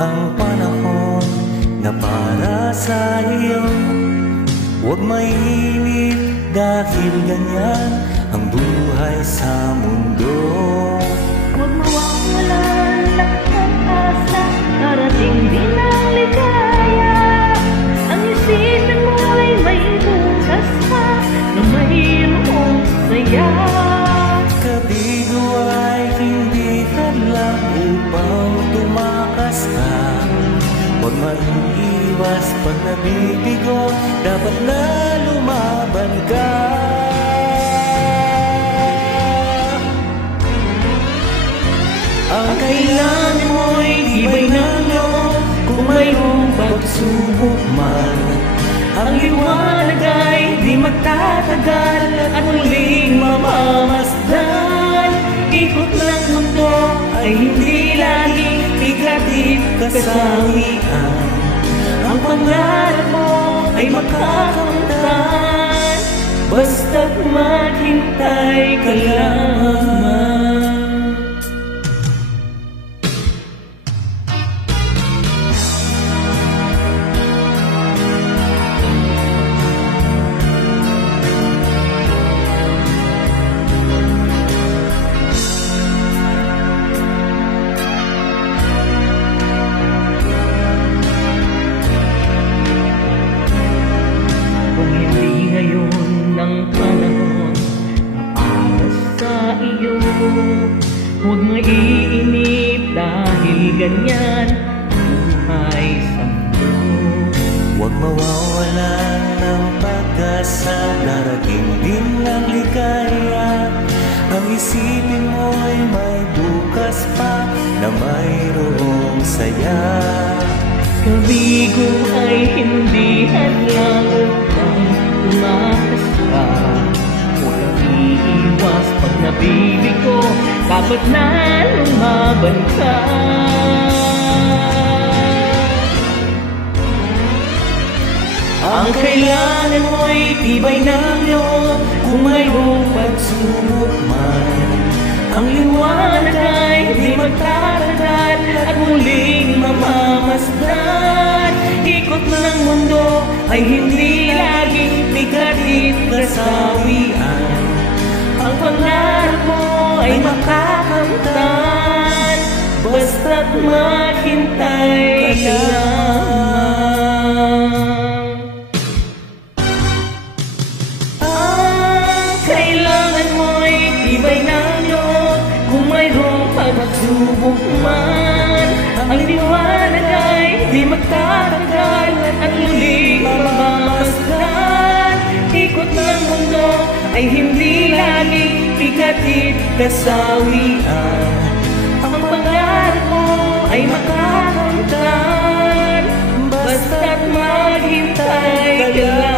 ang panahon na para sa iyo. Huwag mainip dahil ganyan ang buhay sa mundo. Huwag mawawalan ng pag-asa, darating din ang ligaya. Ang isipin mo'y may bukas pa na mayroong saya. Kabigo ay hindi hadlang upang tumakas ka. Huwag maiiwas pag nabibigo, dapat na lumaban ka. Ang kailangan mo'y tibay ng loob, kung mayroong pagsubok man. Ang liwanag ay di magtatagal at muling mamamasdan. Ikot ng mundo ay hindi laging bigatid kasawian. Ang pangarap mo ay makakamtan, basta't maghintay ka lamang. Huwag maiinip dahil ganyan buhay sa mundo. Huwag mawawalan ng pag-asa, darating din ang ligaya. Ang isipin mo'y may bukas pa na mayroong saya. Kabigo ay hindi hadlang upang tumakas ka. Huwag iiwas pag nabibigo, dapat na lumaban ka. Ang kailangan mo'y tibay ng loob, kung mayroong pagsubok man. Ang liwanag ay di magtatagal at muling mamamasdan. Ikot ng mundo ay hindi laging bigatid kasawian. Ang pangarap mo ay makakamtan, basta't maghintay ka lang. Ang kailangan mo'y tibay ng loob, kung mayroong pagsubok man. Ang liwanag ay di magtatagal at muling mamamasdan. Ikot ng mundo ay hindi laging bigatid kasawian. Ang pangarap mo ay makakamtan, basta't maghintay ka lang.